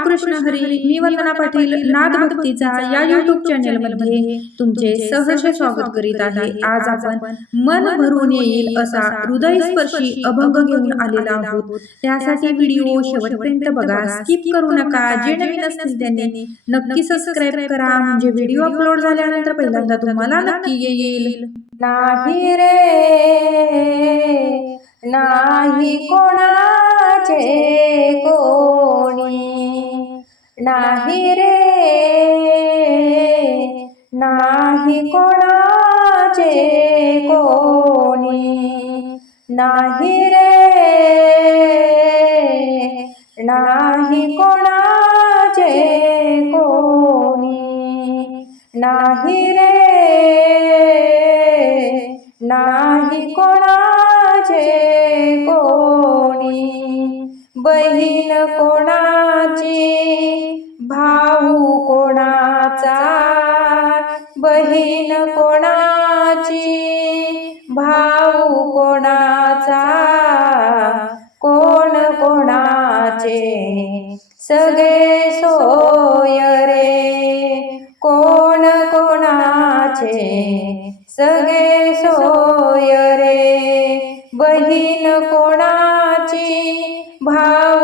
रामकृष्ण हरी मी वंदना पाटील नाद भक्तीचा या युट्यूब चॅनलमध्ये तुमचे सहर्ष स्वागत करीत आहे. आज आपण मन भरून येईल असा हृदयस्पर्शी अभंग घेऊन आलेला आहोत. त्यासाठी व्हिडिओ शेवटपर्यंत बघा. स्किप करू नका. जे नवीन असतील त्यांनी नक्की सबस्क्राईब करा. म्हणजे व्हिडिओ अपलोड झाल्यानंतर पहिल्यांदा तुम्हाला नक्की येईल. नाही रे. नाही कोणाचे कोणी. नाही रे नाही कोणाचे कोणी. नाही रे नाही कोणाचे कोणी. नाही रे नाही कोणाचे कोणी. बहीण कोणाचे भाऊ कोणाचा बहीण कोणाची भाऊ कोणाचा कोण कोणाचे सगळे सोय रे. कोण कोणाचे सगळे सोय रे. बहीण कोणाची भाऊ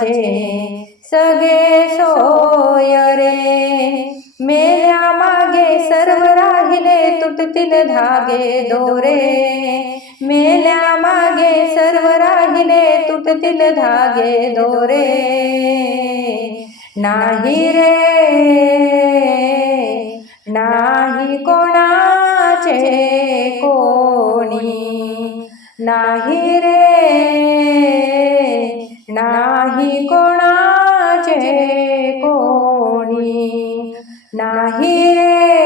कोणाचे सगळे सोय रे. मेल्या मागे सर्व राहिले तुटतील धागे दोरे. मेल्या मागे सर्व राहिले तुटतील धागे दोरे. नाही रे नाही कोणाचे कोणी. नाही रे. नाही कोणाचे कोणी. नाही रे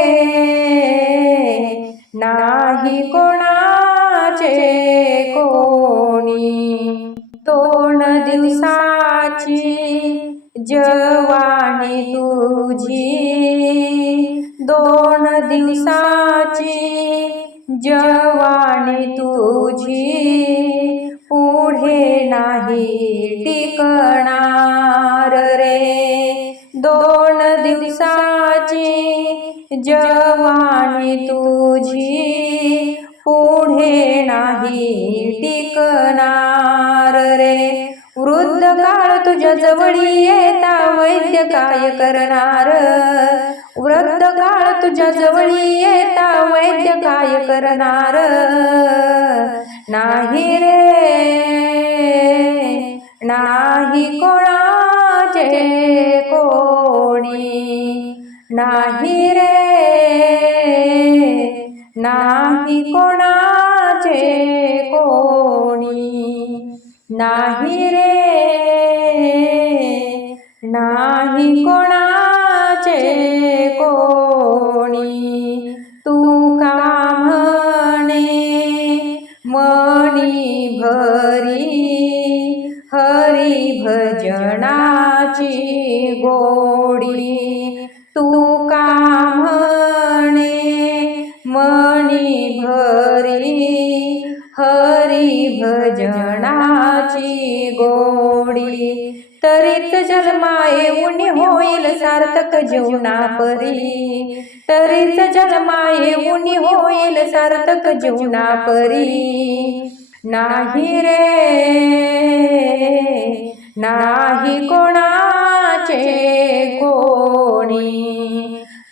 नाही कोणाचे कोणी. दोन दिवसाची जवानी तुझी. दोन दिवसाची जवानी तुझी. पुढे नाही टिकणार रे? दोन दिवसाची जवानी तुझी पुढे नाही टिकणार रे. वृद्ध काळ तुझ्या जवळी येता वैद्य काय करणार? वृद्ध काळ तुझ्या जवळी येता वैद्य काय करणार? नाही रे. कोणाचे कोणी नाही रे नाही कोणाचे कोणी नाही रे नाही कोणाचे कोणी गोडी तू का म्हणे? मणी भरी हरी भजनाची गोडी. तरीच जन्मा येऊन होईल सार्थक जीवना परी तरीच जन्मा येऊन होईल सार्थक जीवना परी नाही रे नाही कोणा